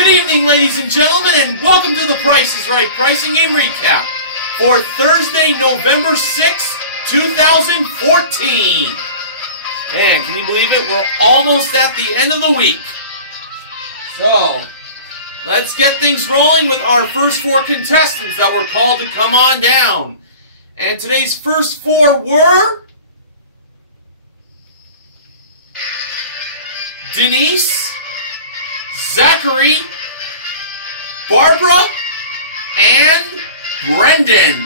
Good evening, ladies and gentlemen, and welcome to the Price is Right Pricing Game Recap for Thursday, November 6th, 2014. And can you believe it? We're almost at the end of the week. So, let's get things rolling with our first four contestants that were called to come on down. And today's first four were Denise, Zachary, Barbara, and Brendan.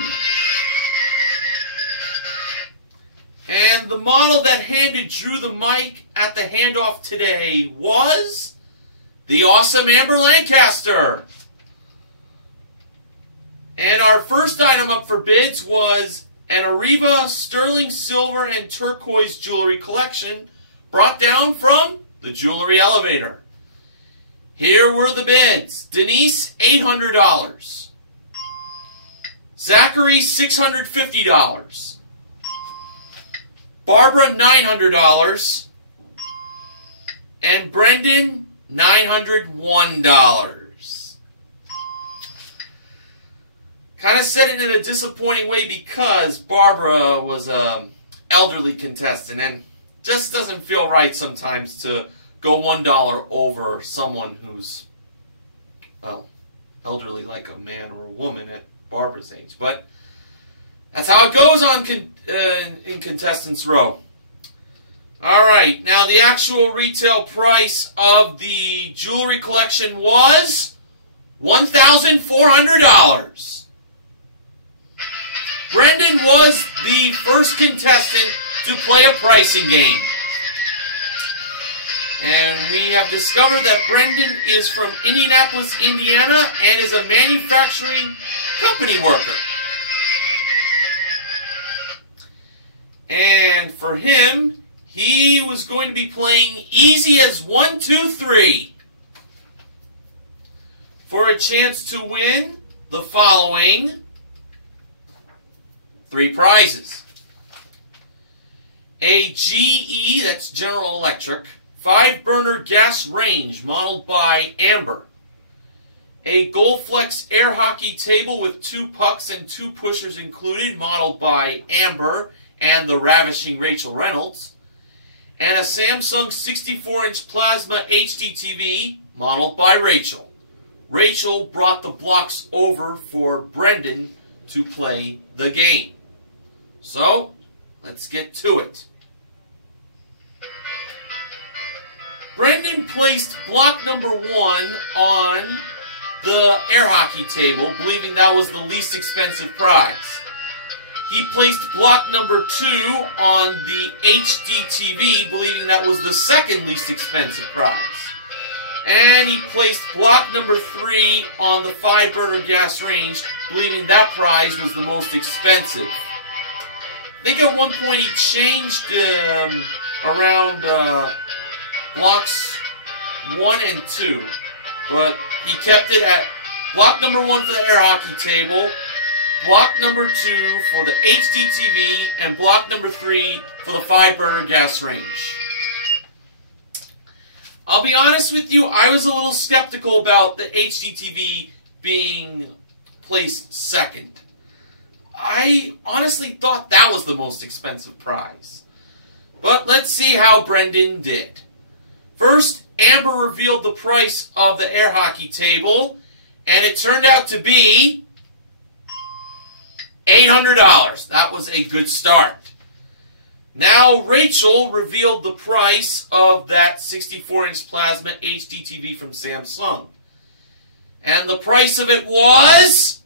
And the model that handed Drew the mic at the handoff today was the awesome Amber Lancaster. And our first item up for bids was an Arriva sterling silver and turquoise jewelry collection brought down from the Jewelry Elevator. Here were the bids. Denise, $800. Zachary, $650. Barbara, $900. And Brendan, $901. Kind of said it in a disappointing way because Barbara was an elderly contestant and just doesn't feel right sometimes to go $1 over someone who's, well, elderly like a man or a woman at Barbara's age. But that's how it goes on in Contestants Row. Alright, now the actual retail price of the jewelry collection was $1,400. Brendan was the first contestant to play a pricing game. And we have discovered that Brendan is from Indianapolis, Indiana, and is a manufacturing company worker. And for him, he was going to be playing easy as 1, 2, 3 for a chance to win the following 3 prizes. A GE, that's General Electric, 5-burner gas range modeled by Amber. A Goldflex air hockey table with 2 pucks and 2 pushers included modeled by Amber and the ravishing Rachel Reynolds. And a Samsung 64-inch plasma HD TV modeled by Rachel. Rachel brought the blocks over for Brendan to play the game. So, let's get to it. Brendan placed block number 1 on the air hockey table, believing that was the least expensive prize. He placed block number 2 on the HD TV, believing that was the second least expensive prize. And he placed block number 3 on the 5-burner gas range, believing that prize was the most expensive. I think at one point he changed around blocks 1 and 2, but he kept it at block number 1 for the air hockey table, block number 2 for the HD TV, and block number 3 for the 5-burner gas range. I'll be honest with you, I was a little skeptical about the HD TV being placed second. I honestly thought that was the most expensive prize. But let's see how Brendan did. First, Amber revealed the price of the air hockey table, and it turned out to be $800. That was a good start. Now, Rachel revealed the price of that 64-inch plasma HD TV from Samsung. And the price of it was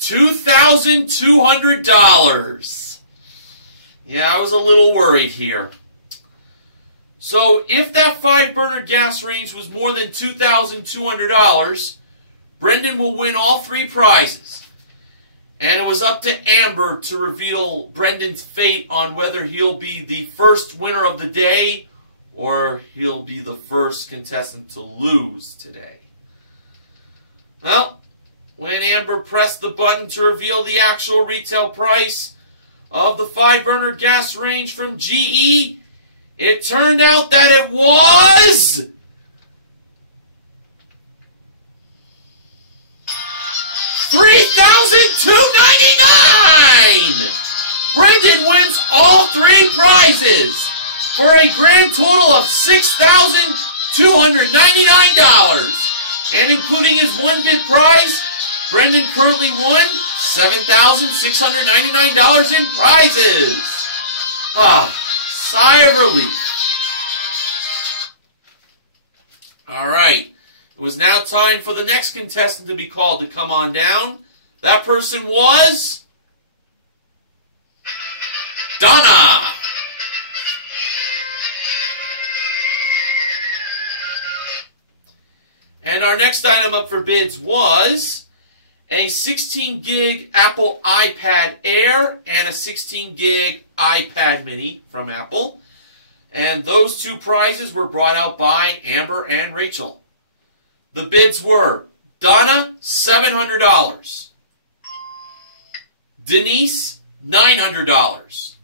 $2,200. Yeah, I was a little worried here. So, if that 5-burner gas range was more than $2,200, Brendan will win all 3 prizes. And it was up to Amber to reveal Brendan's fate on whether he'll be the first winner of the day or he'll be the first contestant to lose today. Well, when Amber pressed the button to reveal the actual retail price of the 5-burner gas range from GE, it turned out that it was Brendan wins all 3 prizes for a grand total of $6,299. And including his 1-bid prize, Brendan currently won $7,699 in prizes. Ah, sigh of relief. All right. It was now time for the next contestant to be called to come on down. That person was Donna. And our next item up for bids was a 16-gig Apple iPad Air and a 16-gig iPad Mini from Apple. And those 2 prizes were brought out by Amber and Rachel. The bids were Donna, $700. Denise, $900.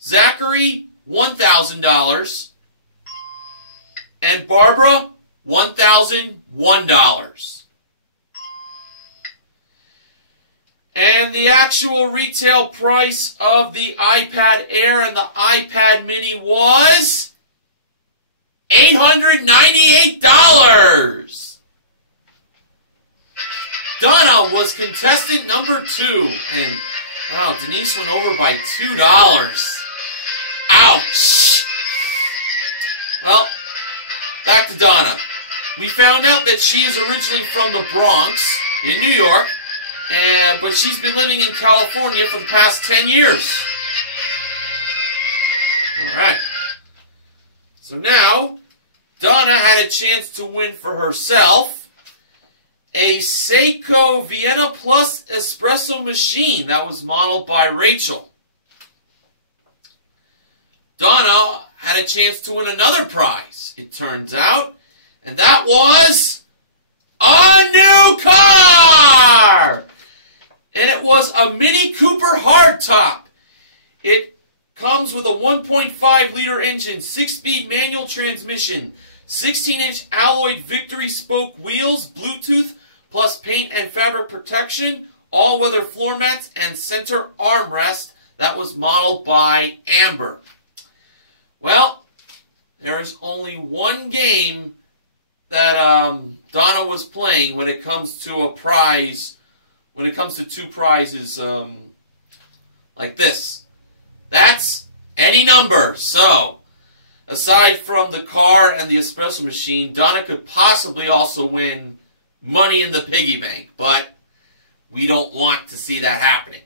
Zachary, $1,000. And Barbara, $1,001. And the actual retail price of the iPad Air and the iPad Mini was $898. Donna was contestant number 2. And, wow, Denise went over by $2. Ouch. Well, back to Donna. We found out that she is originally from the Bronx in New York, but she's been living in California for the past 10 years. All right. So now, Donna had a chance to win for herself a Seiko Vienna Plus espresso machine that was modeled by Rachel. Donna had a chance to win another prize, it turns out, and that was a new car! And it was a Mini Cooper hardtop. It comes with a 1.5-liter engine, 6-speed manual transmission, 16-inch alloyed Victory spoke wheels, Bluetooth, plus paint and fabric protection, all-weather floor mats, and center armrest that was modeled by Amber. Well, there is only one game that Donna was playing when it comes to a prize, when it comes to 2 prizes like this. That's any number. So, aside from the car and the espresso machine, Donna could possibly also win money in the piggy bank, but we don't want to see that happening.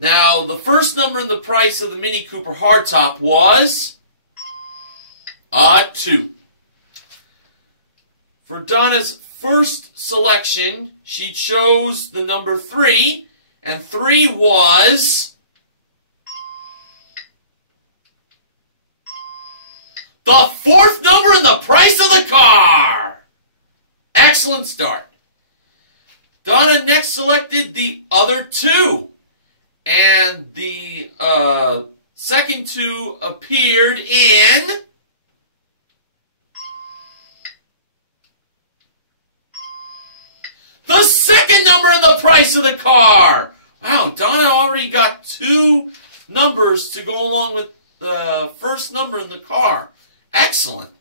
Now, the first number in the price of the Mini Cooper hardtop was a 2. For Donna's first selection, she chose the number 3, and 3 was the 4th number in the price of the car. Excellent start. Donna next selected the other 2. And the second 2 appeared in the second number in the price of the car. Wow, Donna already got 2 numbers to go along with the first number in the car. Excellent.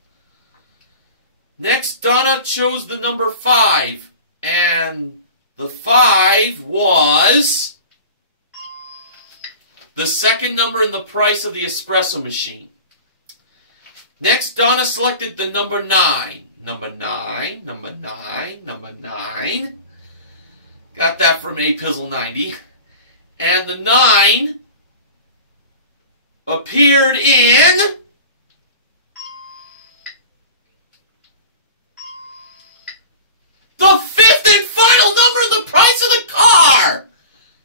Next, Donna chose the number 5. And the 5 was the second number in the price of the espresso machine. Next, Donna selected the number 9. Number 9, number 9, number 9. Got that from A-Pizzle90. And the 9 appeared in the 5th and final number in the price of the car.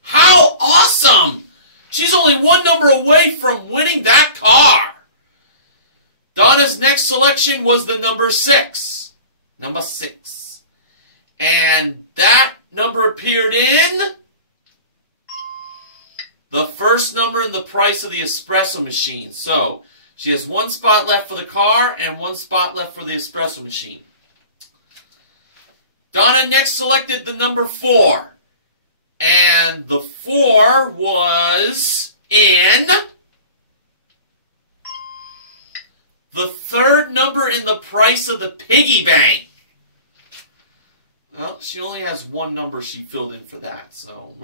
How awesome! She's only 1 number away from winning that car. Donna's next selection was the number 6. Number 6. And that number appeared in the first number in the price of the espresso machine. So, she has 1 spot left for the car and 1 spot left for the espresso machine. Donna next selected the number 4. And the 4 was in the third number in the price of the piggy bank. Well, she only has one number she filled in for that, so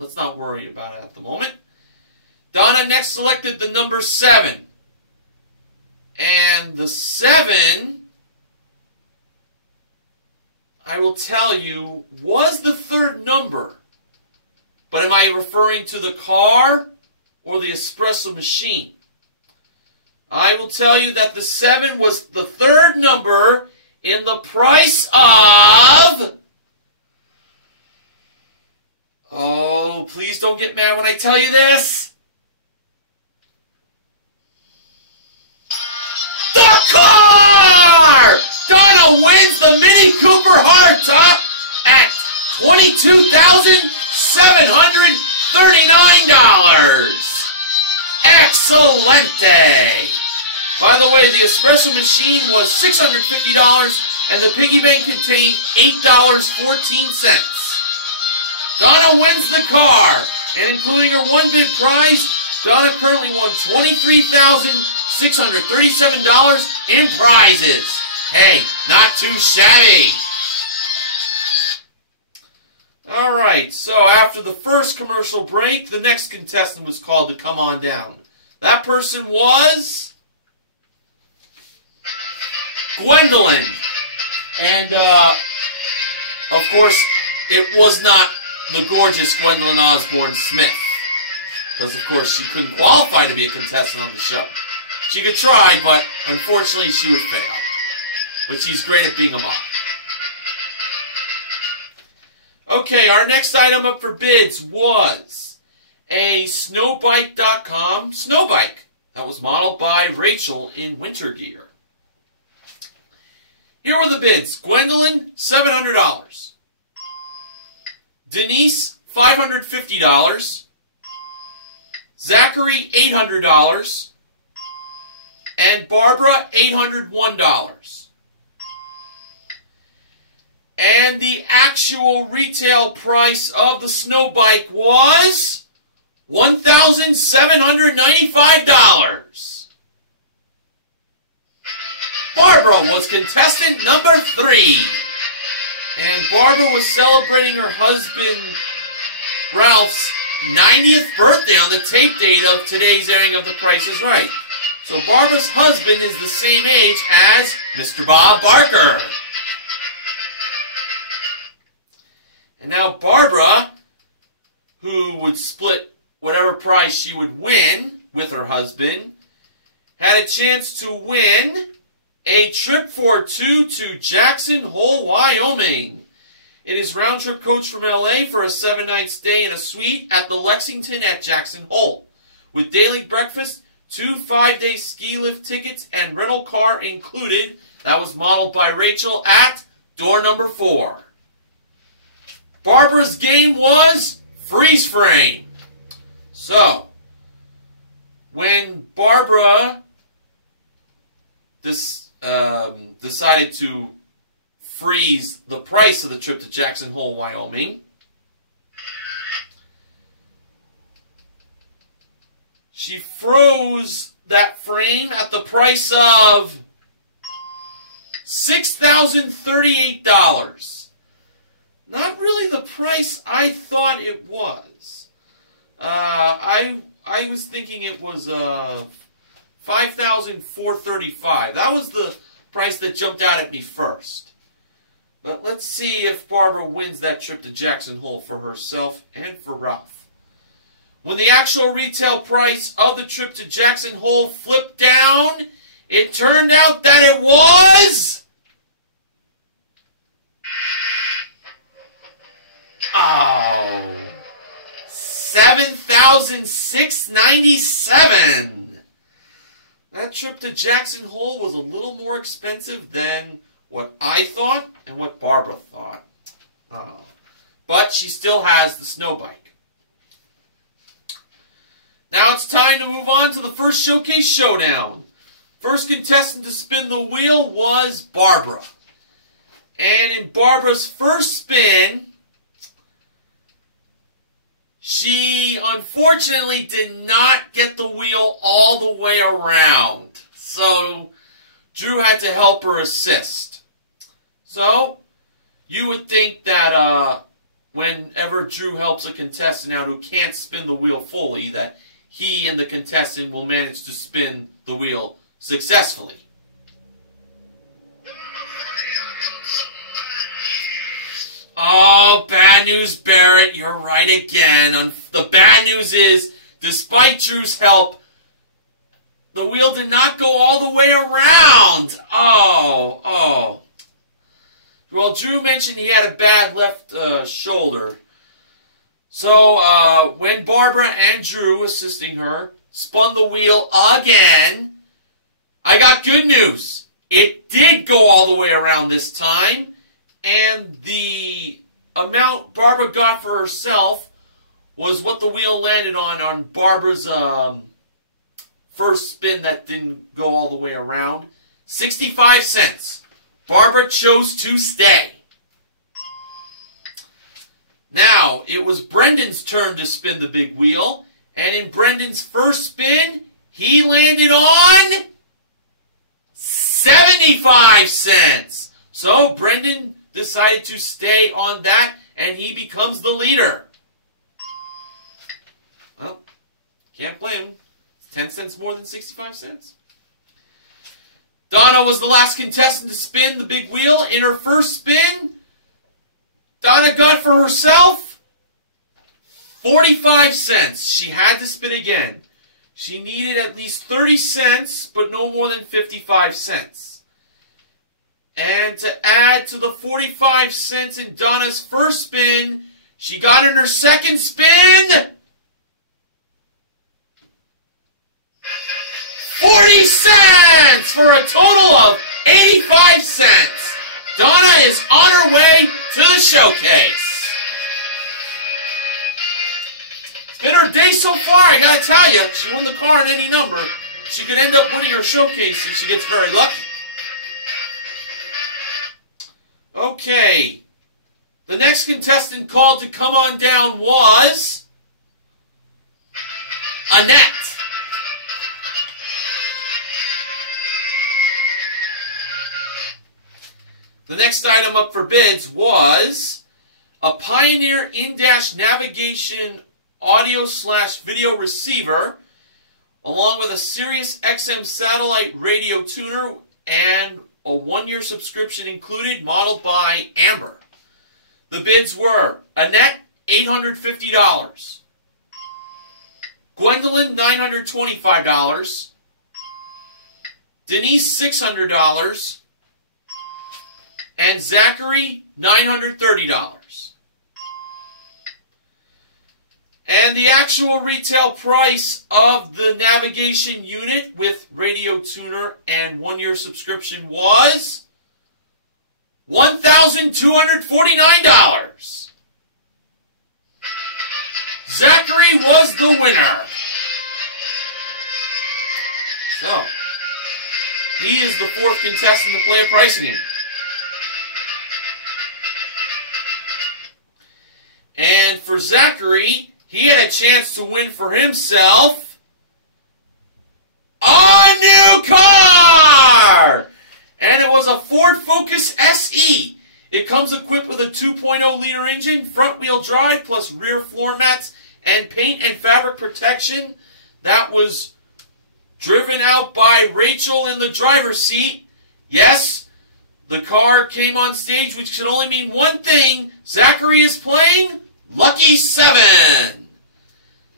let's not worry about it at the moment. Donna next selected the number 7. And the 7, I will tell you, was the third number. But am I referring to the car or the espresso machine? I will tell you that the 7 was the third number in the price of... Oh, please don't get mad when I tell you this. The car! Donna wins the Mini Cooper hardtop at $22,739. Excelente! By the way, the espresso machine was $650 and the piggy bank contained $8.14. Donna wins the car, and including her one bid prize, Donna currently won $23,637 in prizes. Hey, not too shabby. Alright, so after the first commercial break, the next contestant was called to come on down. That person was Gwendolyn. And, of course, it was not the gorgeous Gwendolyn Osborne Smith. Because, of course, she couldn't qualify to be a contestant on the show. She could try, but unfortunately she would fail. But she's great at being a mom. Okay, our next item up for bids was a snowbike.com snow bike that was modeled by Rachel in winter gear. Here were the bids. Gwendolyn, $700. Denise, $550. Zachary, $800. And Barbara, $801. And the actual retail price of the snow bike was $1,795. Barbara was contestant number 3. And Barbara was celebrating her husband Ralph's 90th birthday on the tape date of today's airing of The Price is Right. So Barbara's husband is the same age as Mr. Bob Barker. And now Barbara, who would split whatever prize she would win with her husband, had a chance to win a trip for 2 to Jackson Hole, Wyoming. It is round-trip coach from LA for a 7-night stay in a suite at the Lexington at Jackson Hole, with daily breakfast, 2 5-day ski lift tickets, and rental car included. That was modeled by Rachel at door number 4. Barbara's game was freeze frame. So, when Barbara decided to freeze the price of the trip to Jackson Hole, Wyoming, she froze that frame at the price of $6,038. Not really the price I thought it was. I was thinking it was $5,435. That was the price that jumped out at me first. But let's see if Barbara wins that trip to Jackson Hole for herself and for Ralph. When the actual retail price of the trip to Jackson Hole flipped down, it turned out that it was... Oh, $7,697. That trip to Jackson Hole was a little more expensive than what I thought and what Barbara thought. But she still has the snow bike. Now it's time to move on to the first showcase showdown. First contestant to spin the wheel was Barbara. And in Barbara's first spin, she unfortunately did not get the wheel all the way around. So Drew had to help her assist. So you would think that whenever Drew helps a contestant out who can't spin the wheel fully, that he and the contestant will manage to spin the wheel successfully. Oh, bad news, Barrett. You're right again. The bad news is, despite Drew's help, the wheel did not go all the way around. Oh. Well, Drew mentioned he had a bad left shoulder. So, when Barbara and Drew, assisting her, spun the wheel again, I got good news. It did go all the way around this time, and the amount Barbara got for herself was what the wheel landed on Barbara's first spin that didn't go all the way around. 65 cents. Barbara chose to stay. Now, it was Brendan's turn to spin the big wheel, and in Brendan's first spin, he landed on 75 cents. So, Brendan decided to stay on that, and he becomes the leader. Well, can't blame him. It's 10 cents more than 65 cents. Donna was the last contestant to spin the big wheel. In her first spin, Donna got for herself 45 cents. She had to spin again. She needed at least 30 cents, but no more than 55 cents. And to add to the 45 cents in Donna's first spin, she got in her second spin 40 cents for a total of 85 cents. Donna is on her way to the showcase. It's been her day so far, I gotta tell you. She won the car on any number. She could end up winning her showcase if she gets very lucky. Okay. The next contestant called to come on down was Annette. The next item up for bids was a Pioneer in-dash navigation audio/video receiver, along with a Sirius XM satellite radio tuner and a 1-year subscription included, modeled by Amber. The bids were Annette, $850. Gwendolyn, $925. Denise, $600. And Zachary, $930. And the actual retail price of the navigation unit with radio tuner and 1-year subscription was $1,249. Zachary was the winner. So, he is the fourth contestant to play a pricing game. And for Zachary, he had a chance to win for himself a new car! And it was a Ford Focus SE. It comes equipped with a 2.0-liter engine, front-wheel drive, plus rear floor mats, and paint and fabric protection. That was driven out by Rachel in the driver's seat. Yes, the car came on stage, which could only mean one thing. Zachary is playing Lucky 7.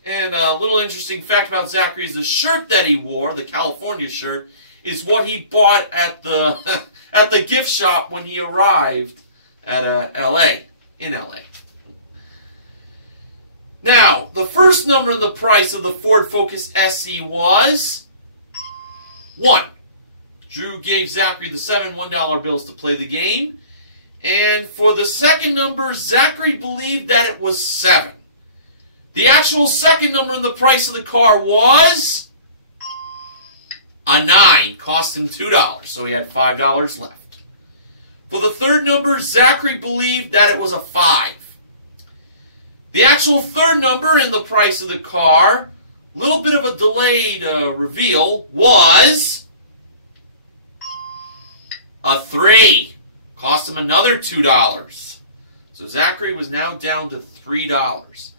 And a little interesting fact about Zachary is the shirt that he wore, the California shirt, is what he bought at the at the gift shop when he arrived at in LA. Now, the first number in the price of the Ford Focus SE was 1. Drew gave Zachary the 7 $1 bills to play the game. And for the second number, Zachary believed that it was 7. The actual second number in the price of the car was a 9. Cost him $2, so he had $5 left. For the third number, Zachary believed that it was a 5. The actual third number in the price of the car, a little bit of a delayed reveal, was a 3. Cost him another $2. So Zachary was now down to $3.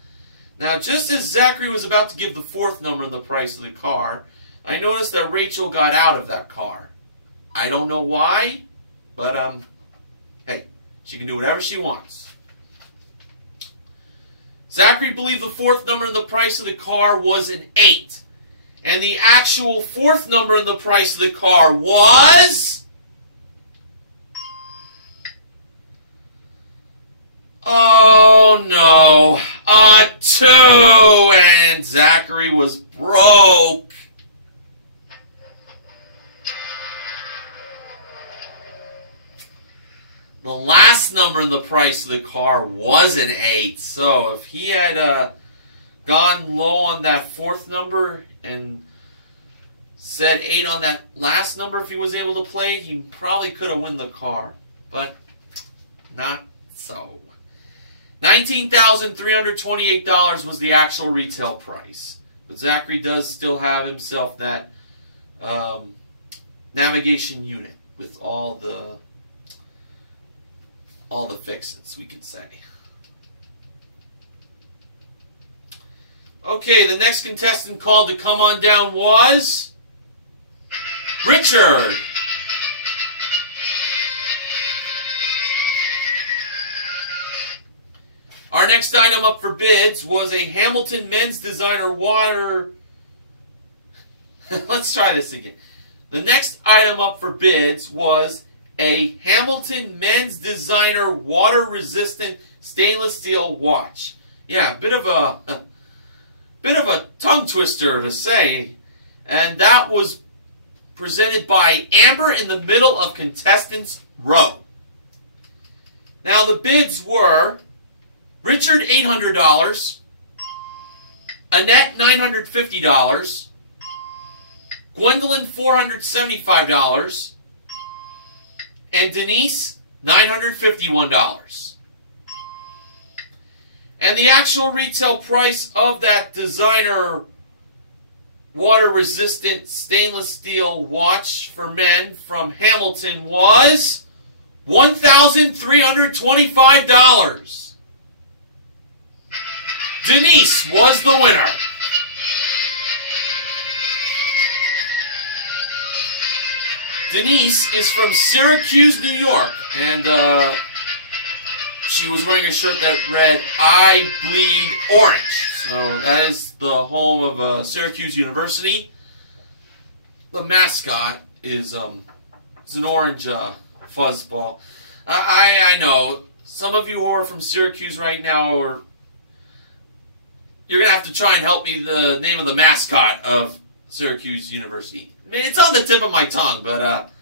Now, just as Zachary was about to give the fourth number in the price of the car, I noticed that Rachel got out of that car. I don't know why, but, hey, she can do whatever she wants. Zachary believed the fourth number in the price of the car was an 8. And the actual fourth number in the price of the car was... oh no, a 2, and Zachary was broke. The last number in the price of the car was an 8, so if he had gone low on that fourth number and said 8 on that last number if he was able to play it, he probably could have won the car, but not so. $19,328 was the actual retail price. But Zachary does still have himself that navigation unit with all the fixins, we can say. Okay, the next contestant called to come on down was Richard. Our next item up for bids was a Hamilton Men's Designer Water... Let's try this again. The next item up for bids was a Hamilton Men's Designer Water-Resistant Stainless Steel Watch. Yeah, bit of a tongue twister to say. And that was presented by Amber in the middle of contestants' row. Now the bids were... Richard, $800. Annette, $950. Gwendolyn, $475. And Denise, $951. And the actual retail price of that designer water-resistant stainless steel watch for men from Hamilton was $1,325. Denise was the winner. Denise is from Syracuse, New York, and she was wearing a shirt that read, "I bleed orange." So that is the home of Syracuse University. The mascot is it's an orange fuzzball. I know some of you who are from Syracuse right now are... You're going to have to try and help me the name of the mascot of Syracuse University. I mean, it's on the tip of my tongue, but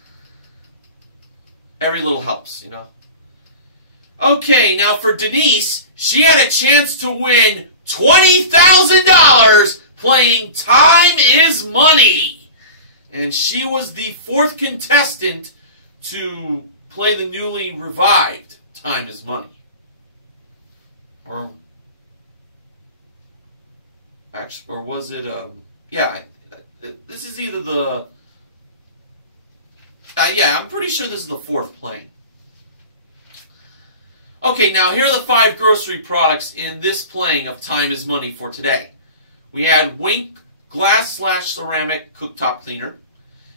every little helps, you know. Okay, now for Denise, she had a chance to win $20,000 playing Time is Money. And she was the fourth contestant to play the newly revived Time is Money. Or was it, yeah, this is either the, yeah, I'm pretty sure this is the fourth playing. Okay, now here are the 5 grocery products in this playing of Time is Money for today. We had Wink glass/ceramic cooktop cleaner,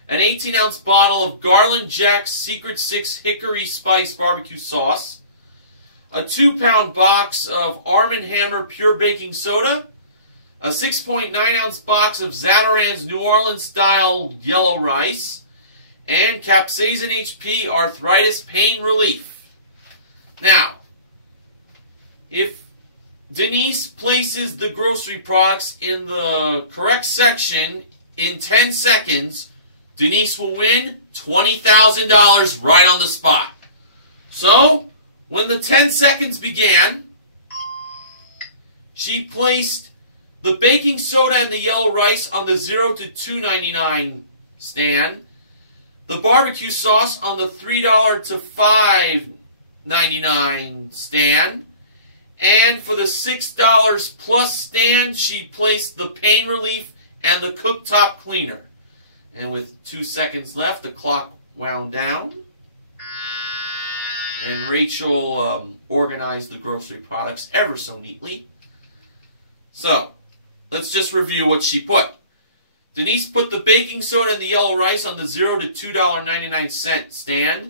an 18-ounce bottle of Garland Jack's Secret 6 Hickory Spice barbecue sauce, a 2-pound box of Arm & Hammer pure baking soda, a 6.9-ounce box of Zatarain's New Orleans-style yellow rice, and Capsaicin HP Arthritis Pain Relief. Now, if Denise places the grocery products in the correct section in 10 seconds, Denise will win $20,000 right on the spot. So, when the 10 seconds began, she placed the baking soda and the yellow rice on the $0 to $2.99 stand, the barbecue sauce on the $3 to $5.99 stand, And for the $6 plus stand, she placed the pain relief and the cooktop cleaner. And with 2 seconds left, the clock wound down. And Rachel organized the grocery products ever so neatly. So, let's just review what she put. Denise put the baking soda and the yellow rice on the $0 to $2.99 stand,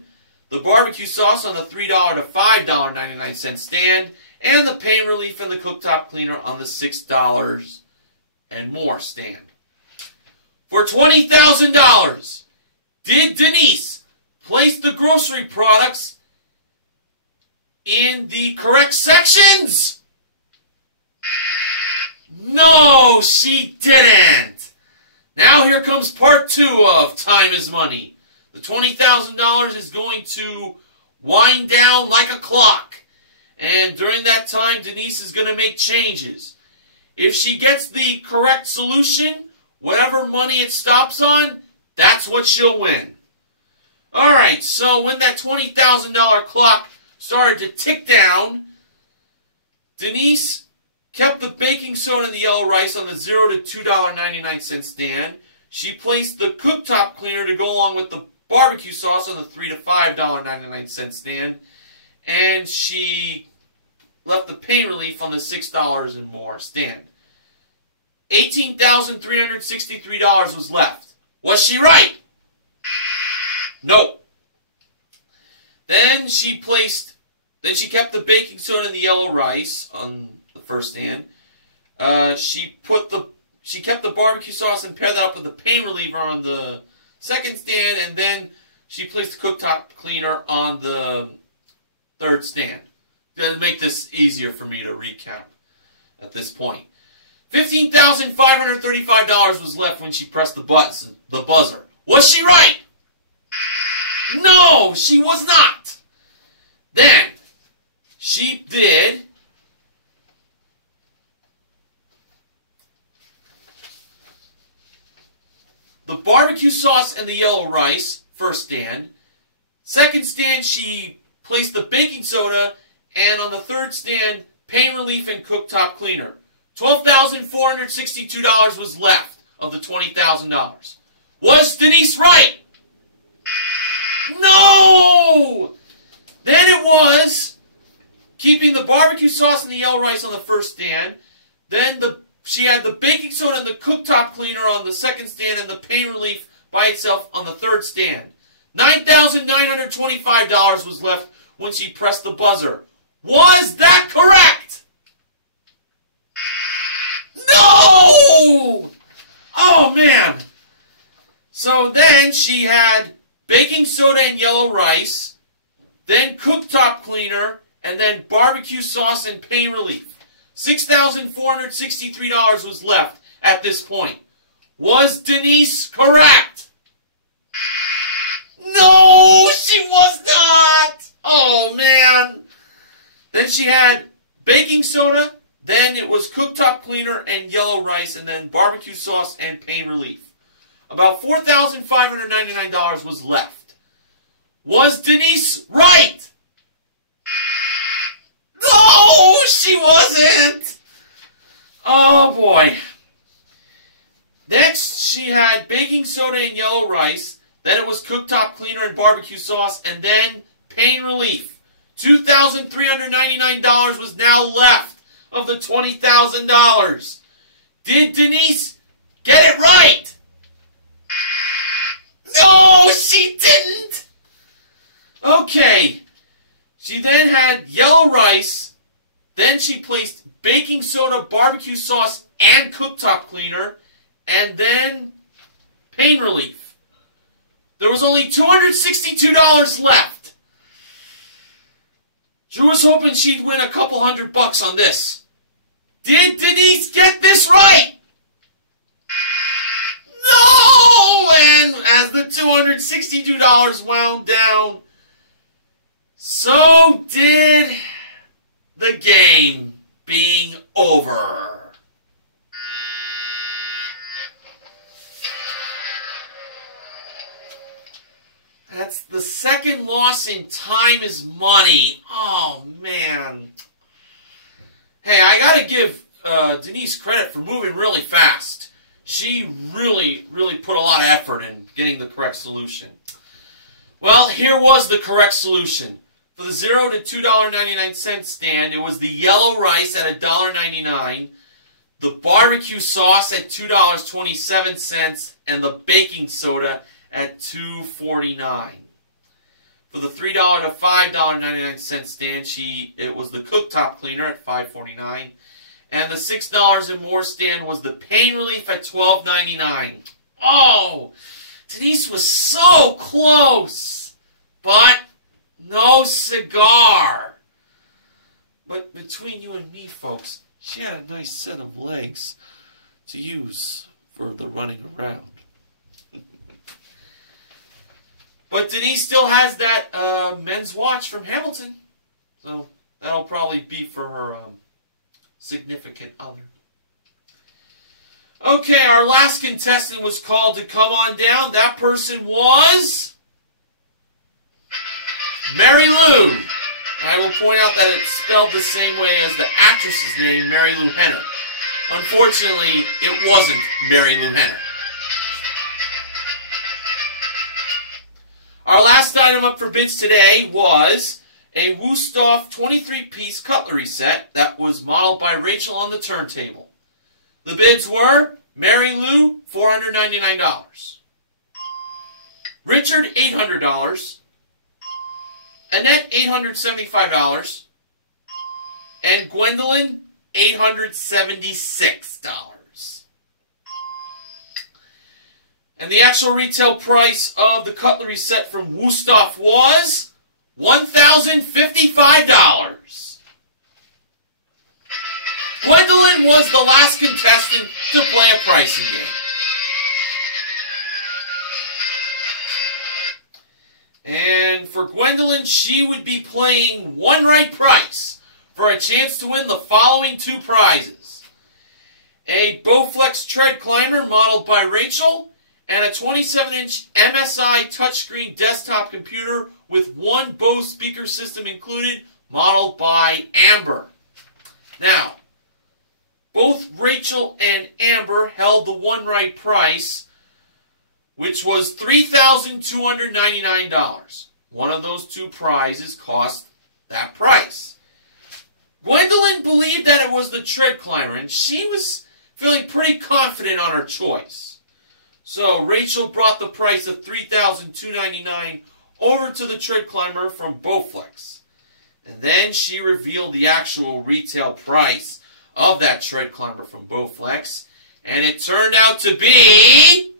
the barbecue sauce on the $3 to $5.99 stand, and the pain relief and the cooktop cleaner on the $6 and more stand. For $20,000, did Denise place the grocery products in the correct sections? No, she didn't. Now here comes part 2 of Time is Money. The $20,000 is going to wind down like a clock. And during that time, Denise is going to make changes. If she gets the correct solution, whatever money it stops on, that's what she'll win. Alright, so when that $20,000 clock started to tick down, Denise kept the baking soda and the yellow rice on the $0 to $2.99 stand. She placed the cooktop cleaner to go along with the barbecue sauce on the $3 to $5.99 stand. And she left the pain relief on the $6 and more stand. $18,363 was left. Was she right? Nope. Then she kept the baking soda and the yellow rice on the first stand. She kept the barbecue sauce and paired that up with the pain reliever on the second stand, and then she placed the cooktop cleaner on the third stand. To make this easier for me to recap at this point. $15,535 was left when she pressed the buzzer. Was she right? No, she was not. Then, she did the barbecue sauce and the yellow rice, first stand. Second stand, she placed the baking soda, and on the third stand, pain relief and cooktop cleaner. $12,462 was left of the $20,000. Was Denise right? No! Then it was keeping the barbecue sauce and the yellow rice on the first stand. Then she had the baking soda and the cooktop cleaner on the second stand, and the pain relief by itself on the third stand. $9,925 was left when she pressed the buzzer. Was that correct? No! Oh, man. So then she had baking soda and yellow rice, then cooktop cleaner, and then barbecue sauce and pain relief. $6,463 was left at this point. Was Denise correct? No, she was not! Oh, man. Then she had baking soda, then it was cooktop cleaner and yellow rice, and then barbecue sauce and pain relief. About $4,599 was left. Was Denise right? No, she wasn't! Oh, boy. Next, she had baking soda and yellow rice, then it was cooktop cleaner and barbecue sauce, and then pain relief. $2,399 was now left of the $20,000. Did Denise get it right? No, she didn't! Okay. She then had yellow rice, then she placed baking soda, barbecue sauce, and cooktop cleaner, and then pain relief. There was only $262 left. She was hoping she'd win a couple $100 on this. Did Denise get this right? No! And as the $262 wound down, so did the game being over. That's the second loss in Time is Money. Oh, man. Hey, I gotta give Denise credit for moving really fast. She really put a lot of effort in getting the correct solution. Well, here was the correct solution. For the $0 to $2.99 stand, it was the yellow rice at $1.99, the barbecue sauce at $2.27, and the baking soda at $2.49. For the $3 to $5.99 stand, it was the cooktop cleaner at $5.49, and the $6 and more stand was the pain relief at $12.99. Oh, Denise was so close, but no cigar. But between you and me, folks, she had a nice set of legs to use for the running around. But Denise still has that men's watch from Hamilton. So that'll probably be for her significant other. Okay, our last contestant was called to come on down. That person was Mary Lou. And I will point out that it's spelled the same way as the actress's name, Mary Lou Henner. Unfortunately, it wasn't Mary Lou Henner. Our last item up for bids today was a Wusthof 23-piece cutlery set that was modeled by Rachel on the turntable. The bids were Mary Lou, $499. Richard, $800. Annette, $875. And Gwendolyn, $876. And the actual retail price of the cutlery set from Wusthof was $1,055. Gwendolyn was the last contestant to play a pricing game. And for Gwendolyn, she would be playing one right price for a chance to win the following two prizes. A Bowflex tread climber modeled by Rachel, and a 27-inch MSI touchscreen desktop computer with one Bose speaker system included, modeled by Amber. Now, both Rachel and Amber held the one right price, which was $3,299. One of those two prizes cost that price. Gwendolyn believed that it was the tread climber, and she was feeling pretty confident on her choice. So Rachel brought the price of $3,299 over to the tread climber from Bowflex. And then she revealed the actual retail price of that tread climber from Bowflex. And it turned out to be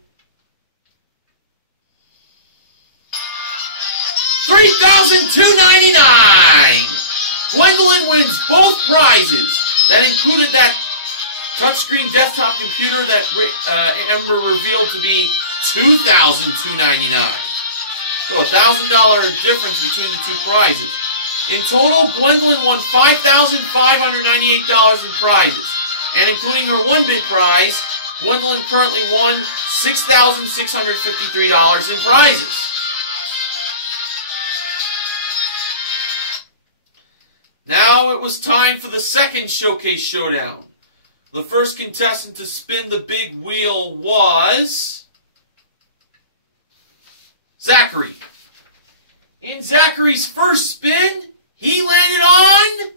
$3,299! Gwendolyn wins both prizes. That included that touchscreen desktop computer that Amber revealed to be $2,299. So a $1,000 difference between the two prizes. In total, Gwendolyn won $5,598 in prizes. And including her one bid prize, Gwendolyn currently won $6,653 in prizes. Now it was time for the second showcase showdown. The first contestant to spin the big wheel was Zachary. In Zachary's first spin, he landed on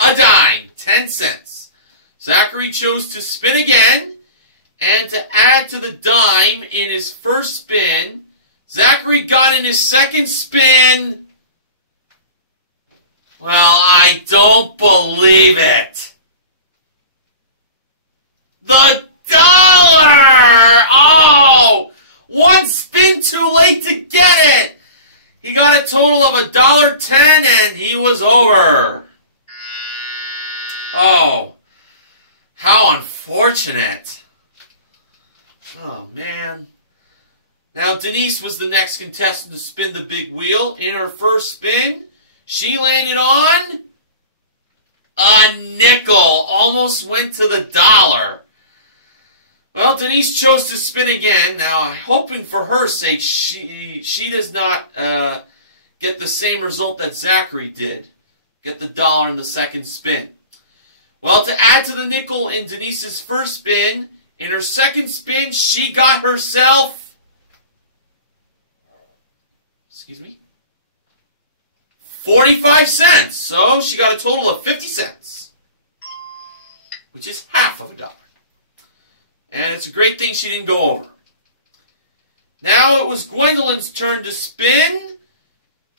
a dime, 10 cents. Zachary chose to spin again, and to add to the dime in his first spin, Zachary got in his second spin. Well, I don't believe it. The dollar! Oh! One spin too late to get it! He got a total of $1.10 and he was over. Oh. How unfortunate. Oh, man. Now, Denise was the next contestant to spin the big wheel. In her first spin, she landed on a nickel. Almost went to the dollar. Well, Denise chose to spin again. Now, I'm hoping for her sake she does not get the same result that Zachary did. get the dollar in the second spin. Well, to add to the nickel in Denise's first spin, in her second spin, she got herself, 45 cents. So she got a total of 50 cents, which is half of a dollar. And it's a great thing she didn't go over. Now it was Gwendolyn's turn to spin.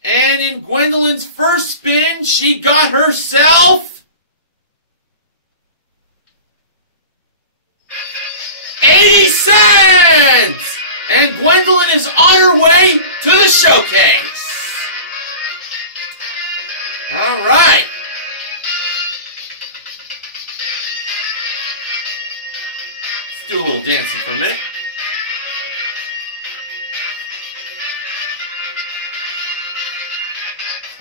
And in Gwendolyn's first spin, she got herself 80 cents! And Gwendolyn is on her way to the showcase. All right. Let's do a little dancing for a minute.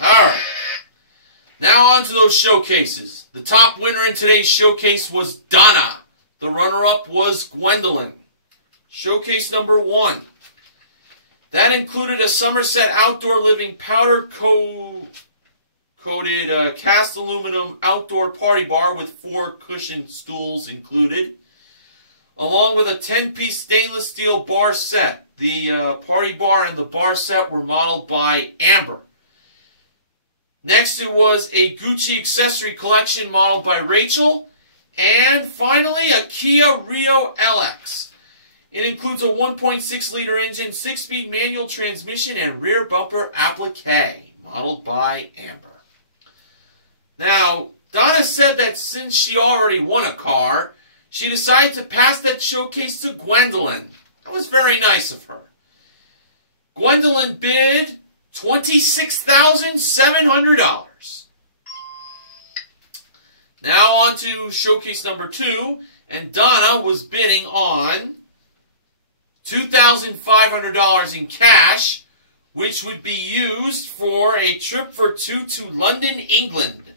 All right. Now on to those showcases. The top winner in today's showcase was Donna. The runner-up was Gwendolyn. Showcase number 1. That included a Somerset Outdoor Living powder-coated cast aluminum outdoor party bar with 4 cushioned stools included, along with a 10-piece stainless steel bar set. The party bar and the bar set were modeled by Amber. Next, it was a Gucci accessory collection modeled by Rachel. And finally, a Kia Rio LX. It includes a 1.6-liter engine, 6-speed manual transmission, and rear bumper applique, modeled by Amber. Now, Donna said that since she already won a car, she decided to pass that showcase to Gwendolyn. That was very nice of her. Gwendolyn bid $26,700. Now on to showcase number 2, and Donna was bidding on $2,500 in cash, which would be used for a trip for 2 to London, England,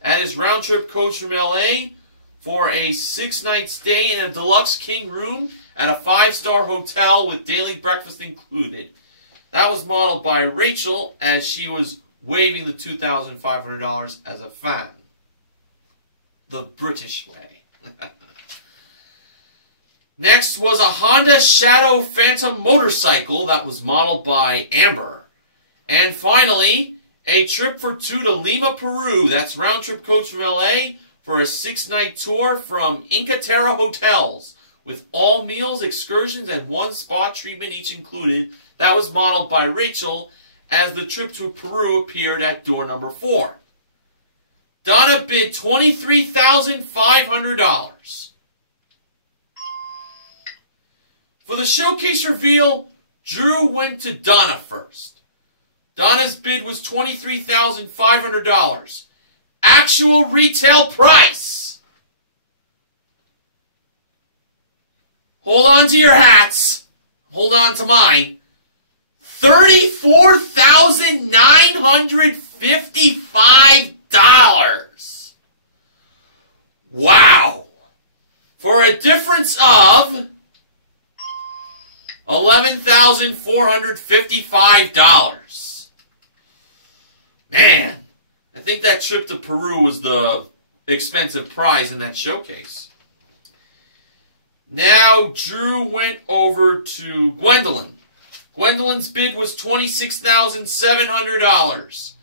at his round-trip coach from LA for a 6-night stay in a deluxe king room at a 5-star hotel with daily breakfast included. That was modeled by Rachel as she was waiving the $2,500 as a fan. The British way. Next was a Honda Shadow Phantom motorcycle that was modeled by Amber. And finally, a trip for 2 to Lima, Peru. That's round-trip coach from LA for a 6-night tour from Inca Terra Hotels with all meals, excursions, and 1 spa treatment each included. That was modeled by Rachel as the trip to Peru appeared at door number 4. Donna bid $23,500. For the showcase reveal, Drew went to Donna first. Donna's bid was $23,500. Actual retail price. Hold on to your hats. Hold on to mine. $34,955. Wow. For a difference of $11,455. Man, I think that trip to Peru was the expensive prize in that showcase. Now, Drew went over to Gwendolyn. Gwendolyn's bid was $26,700.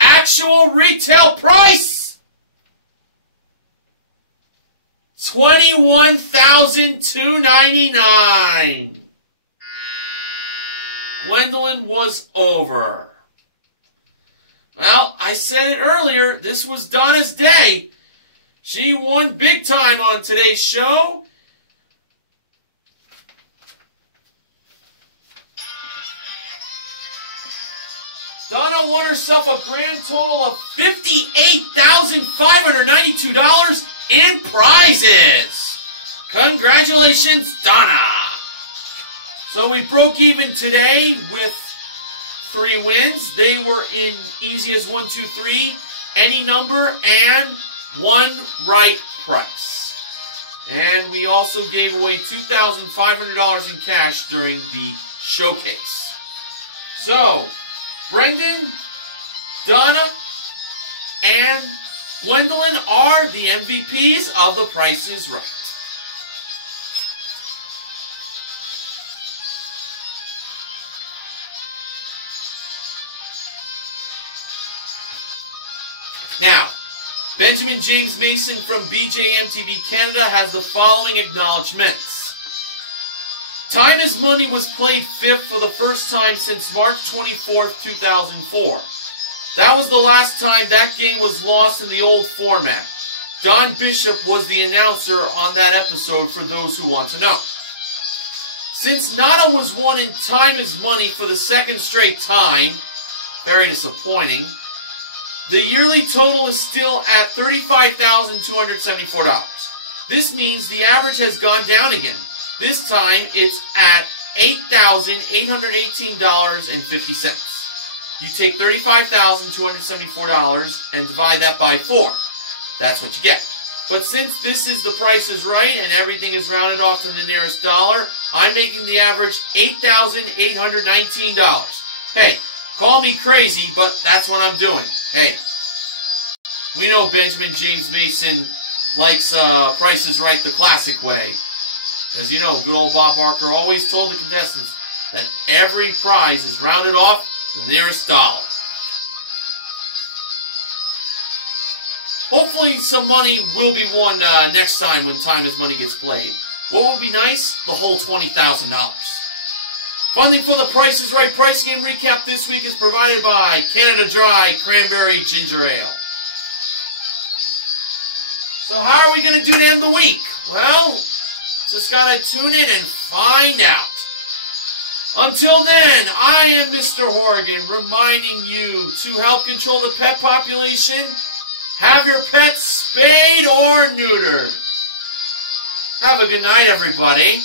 Actual retail price, $21,299. Gwendolyn was over. Well, I said it earlier, this was Donna's day. She won big time on today's show. Donna won herself a grand total of $58,592 in prizes. Congratulations, Donna. So we broke even today with 3 wins. They were in easy as 1, 2, 3, any number, and 1 right price. And we also gave away $2,500 in cash during the showcase. So, Brendan, Donna, and Gwendolyn are the MVPs of The Price is Right. Now, Benjamin James Mason from BJMTV Canada has the following acknowledgements. Time is Money was played fifth for the first time since March 24th, 2004. That was the last time that game was lost in the old format. Don Bishop was the announcer on that episode for those who want to know. Since Nada was won in Time is Money for the second straight time, very disappointing, the yearly total is still at $35,274. This means the average has gone down again. This time, it's at $8,818.50. You take $35,274 and divide that by 4. That's what you get. But since this is The Price is Right and everything is rounded off to the nearest dollar, I'm making the average $8,819. Hey, call me crazy, but that's what I'm doing. Hey, we know Benjamin James Mason likes Price is Right the classic way. As you know, good old Bob Barker always told the contestants that every prize is rounded off to the nearest dollar. Hopefully some money will be won next time when Time is Money gets played. What would be nice? The whole $20,000. Funding for The Price is Right price game recap this week is provided by Canada Dry Cranberry Ginger Ale. So how are we going to do to end the week? Well, just gotta tune in and find out. Until then, I am Mr. Horgan, reminding you to help control the pet population. Have your pets spayed or neutered. Have a good night, everybody.